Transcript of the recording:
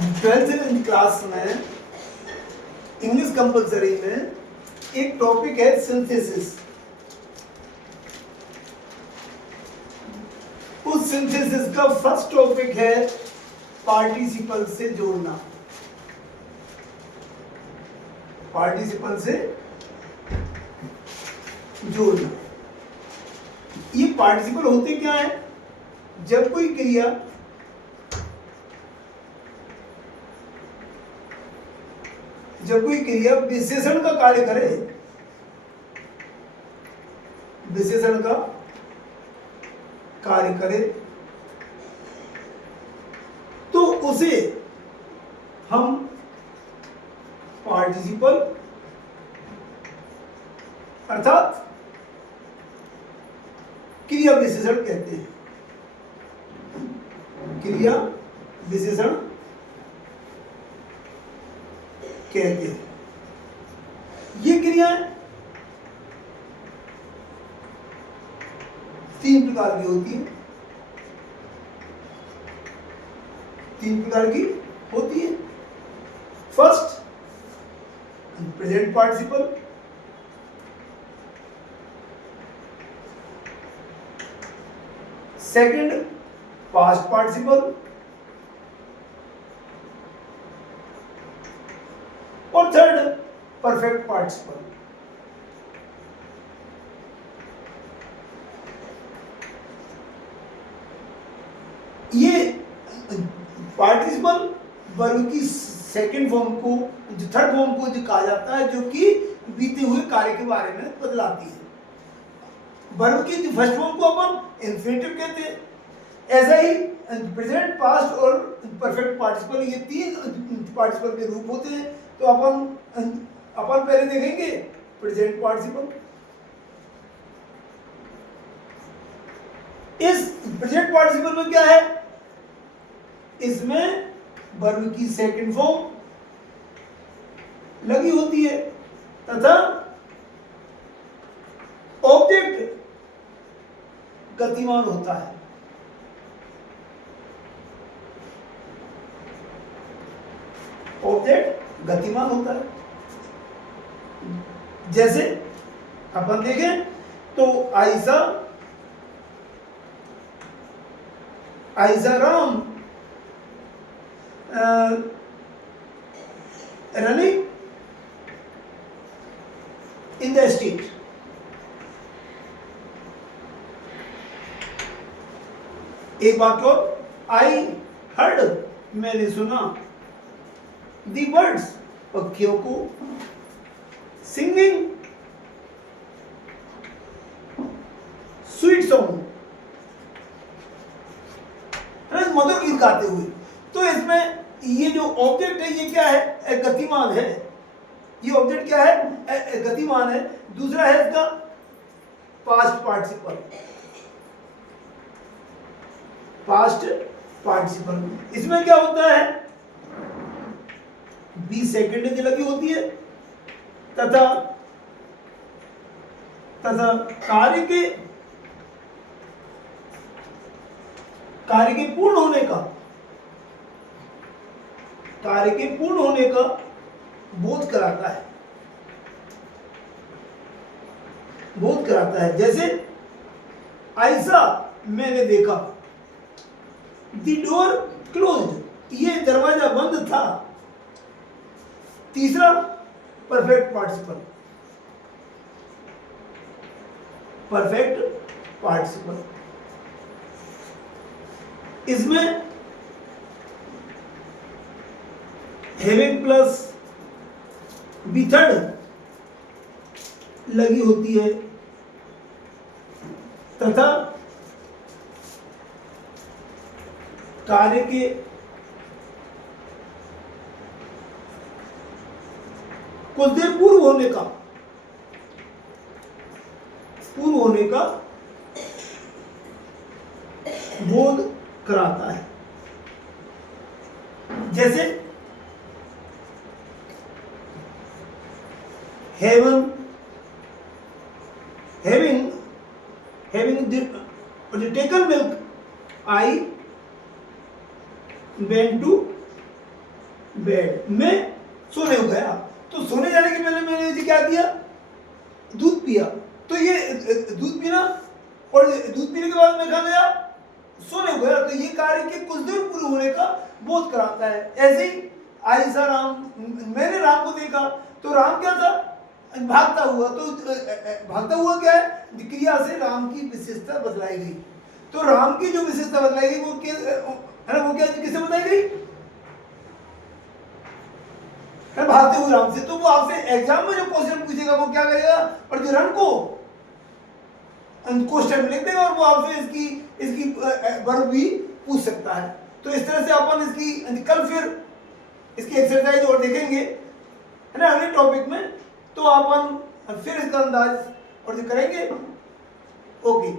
12th class में English compulsory में एक टॉपिक है सिंथेसिस। उस सिंथेसिस का फर्स्ट टॉपिक है पार्टिसिपल से जोड़ना। पार्टिसिपल से जोड़ना। ये पार्टिसिपल होते क्या है? जब कोई क्रिया विशेषण का कार्य करे, विशेषण का कार्य करे तो उसे हम पार्टिसिपल अर्थात क्रिया विशेषण कहते हैं। क्रिया विशेषण कहते हैं। ये क्रियाएं तीन प्रकार की होती हैं। तीन प्रकार की होती है। First present participle, second past participle और थर्ड परफेक्ट पार्टिसिपल। ये पार्टिसिपल वर्ब की सेकंड फॉर्म को, थर्ड फॉर्म को जो कहा जाता है, जो कि बीते हुए कार्य के बारे में बतलाती है। वर्ब की फर्स्ट फॉर्म को अपन इंफिनिटिव कहते हैं। ऐसा ही प्रेजेंट, पास्ट और परफेक्ट पार्टिसिपल, ये तीन पार्टिसिपल के रूप होते हैं। तो अपन पहले देखेंगे प्रेजेंट पार्टिसिपल। इस प्रेजेंट पार्टिसिपल में क्या है? इसमें वर्ब की सेकंड फॉर्म लगी होती है तथा ऑब्जेक्ट गतिमान होता है। ऑब्जेक्ट गतिमान होता है। जैसे अपन देखें तो Ayesha Ram running in the street. एक बात और, आई हर्ड, मैंने सुना, दी बर्ड्स, पक्षियों को, सिंगिंग स्वीट सॉन्ग, मधुर गीत गाते हुए। तो इसमें ये जो ऑब्जेक्ट है ये क्या है? गतिमान है। ये ऑब्जेक्ट क्या है? गतिमान है। दूसरा है इसका पास्ट पार्टिसिपल। पास्ट पार्टिसिपल इसमें क्या होता है? बी सेकंड लगी होती है तथा कार्य के पूर्ण होने का बोध कराता है। जैसे आयशा, मैंने देखा, द डोर क्लोज्ड, ये दरवाजा बंद था। तीसरा परफेक्ट पार्टिसिपल। इसमें हैविंग प्लस बी थर्ड लगी होती है तथा कार्य के कुछ देर पूर्व होने का बोध कराता है। जैसे having taken milk, I went to bed में सोने को गया। तो सोने जाने के पहले मैंने जी क्या किया, दूध पिया। तो ये दूध पीना और दूध पीने के बाद मैं कहाँ गया, सोने को गया। तो ये कार्य के कुछ देर पूरे होने का बोध कराता है। ऐसे ही आयशा राम, मैंने राम को देखा तो राम क्या था, भागता हुआ। तो भागता हुआ क्या है, क्रिया से राम की विशेषता बदलाई गई। तो राम की जो विशेषता बदलाई गई वो क्या है ना, वो क्या किससे बताई गई, भागते हुए राम से। तो वो आपसे एग्जाम में जो क्वेश्चन पूछेगा वो क्या करेगा, और जो रन को क्वेश्चन लिख देगा और वो आपसे इसकी वर्ब भी पूछ सकता है। तो इस तरह से अपन इसकी कल फिर इसकी एक्सरसाइज और देखेंगे है ना अगले टॉपिक में। तो अपन फिर इसका अंदाज और जो करेंगे। ओके।